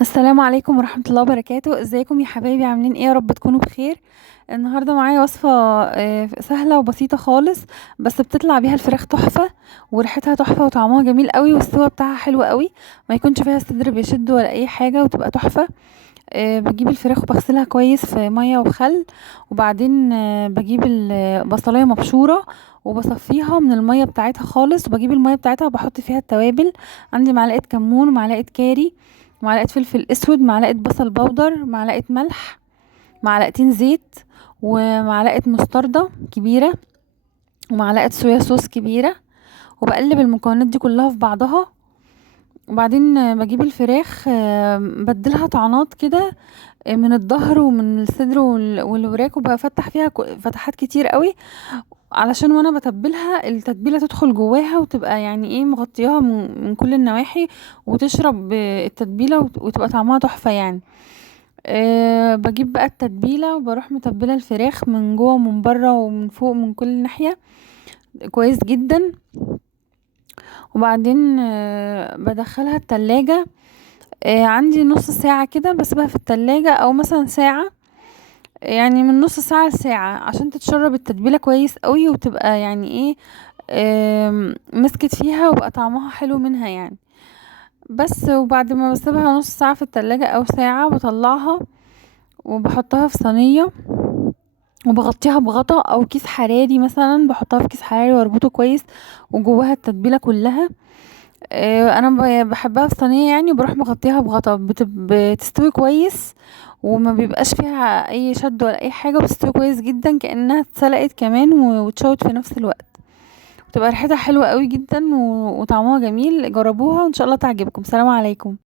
السلام عليكم ورحمة الله وبركاته. ازيكم يا حبايبي؟ عاملين ايه؟ يا رب تكونوا بخير. النهارده معايا وصفة سهلة وبسيطة خالص، بس بتطلع بيها الفراخ تحفة وريحتها تحفة وطعمها جميل قوي والسوا بتاعها حلو قوي. ما يكونش فيها صدر بيشد ولا اي حاجة وتبقى تحفة. بجيب الفراخ وبغسلها كويس في مية وخل، وبعدين بجيب البصلاية مبشورة وبصفيها من المية بتاعتها خالص، وبجيب المية بتاعتها وبحط فيها التوابل. عندي معلقة كمون ومعلقة كاري، معلقة فلفل اسود، معلقة بصل بودر، معلقة ملح، معلقتين زيت، ومعلقة مستردة كبيرة، ومعلقة صويا صوص كبيرة. وبقلب المكونات دي كلها في بعضها، وبعدين بجيب الفراخ بديلها طعنات كده من الظهر ومن الصدر والوراك، وبفتح فيها فتحات كتير قوي، علشان وانا بتبلها التتبيله تدخل جواها وتبقى يعني ايه مغطياها من كل النواحي، وتشرب التتبيله وتبقى طعمها تحفه يعني. بجيب بقى التتبيله وبروح متبله الفراخ من جوه ومن بره ومن فوق من كل ناحيه كويس جدا. وبعدين بدخلها التلاجة. عندي نص ساعة كده بسيبها في التلاجة، او مثلا ساعة، يعني من نص ساعة لساعة، عشان تتشرب التتبيلة كويس قوي وتبقى يعني ايه مسكت فيها وبقى طعمها حلو منها يعني. بس وبعد ما بسيبها نص ساعة في التلاجة او ساعة بطلعها وبحطها في صينية، وبغطيها بغطا او كيس حراري، مثلا بحطها في كيس حراري واربطه كويس وجواها التتبيلة كلها. انا بحبها في صينيه يعني، وبروح مغطيها بغطا بتستوي كويس، وما بيبقاش فيها اي شد ولا اي حاجه، بتستوي كويس جدا كانها اتسلقت كمان واتشوت في نفس الوقت. بتبقى ريحتها حلوه قوي جدا وطعمها جميل. جربوها وان شاء الله تعجبكم. سلام عليكم.